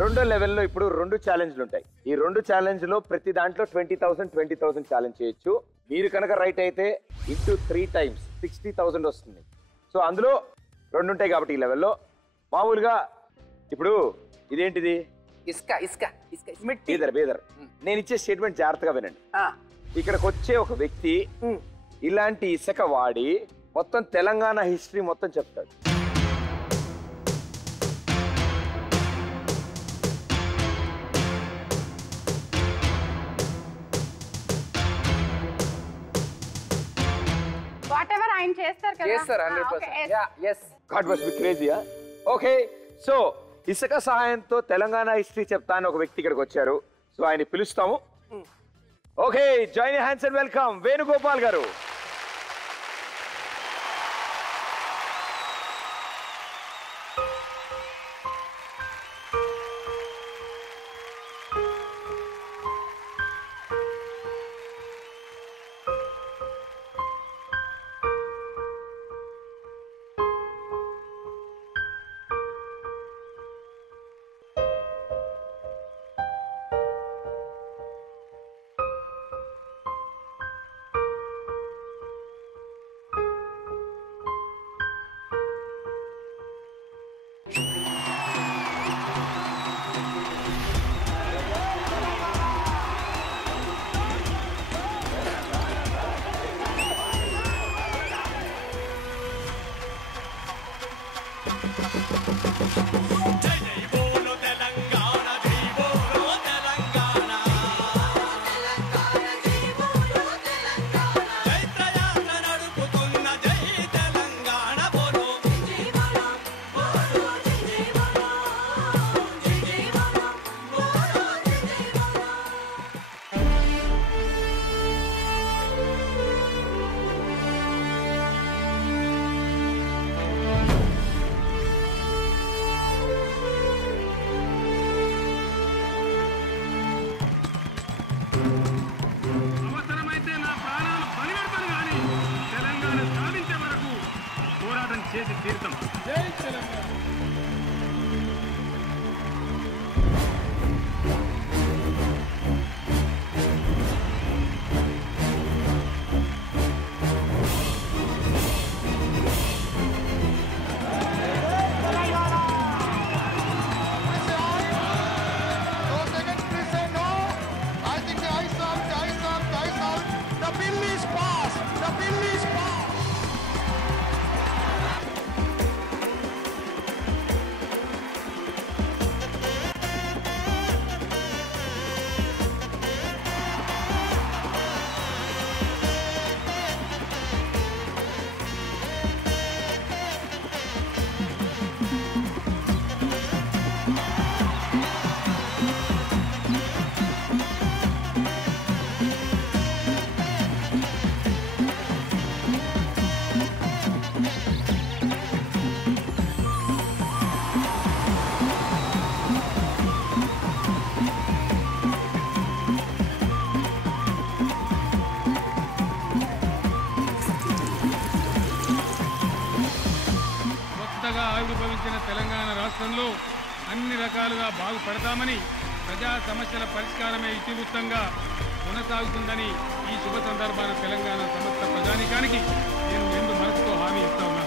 రెండో లెవెల్లో ఇప్పుడు 2 ఛాలెంజ్లు ఉంటాయి. ఈ 2 ఛాలెంజ్లో ప్రతి దాంట్లో 20,000 ఛాలెంజ్ చేయొచ్చు. మీరు కనుక రైట్ అయితే ఇంటూ 3 times 60,000 వస్తుంది. సో అందులో 2 ఉంటాయి కాబట్టి ఈ లెవెల్లో మామూలుగా ఇప్పుడు ఇదేంటిది? ఇసుక ఇసుక ఇసుక బేదర్. నేను ఇచ్చే స్టేట్మెంట్ జాగ్రత్తగా వినండి. ఇక్కడికి వచ్చే ఒక వ్యక్తి ఇలాంటి ఇసుక వాడి మొత్తం తెలంగాణ హిస్టరీ మొత్తం చెప్తాడు. వాటెవర్ ఆయన చేస్తారు కదా. చేస్తారు 100%. yes God must be crazy. Okay, so ఇసుక సహాయంతో తెలంగాణ హిస్టరీ చెప్తా అని ఒక వ్యక్తి ఇక్కడికి వచ్చారు. సో ఆయన పిలుస్తాము. Okay, join hands and welcome Venugopal గారు. ఆవిర్భవించిన తెలంగాణ రాష్ట్రంలో అన్ని రకాలుగా బాగుపడతామని, ప్రజా సమస్యల పరిష్కారమే ఇతివృత్తంగా కొనసాగుతుందని ఈ శుభ సందర్భాన తెలంగాణ సమస్త ప్రజానికానికి నేను నిండు మనసుతో హామీ ఇస్తా ఉన్నాను.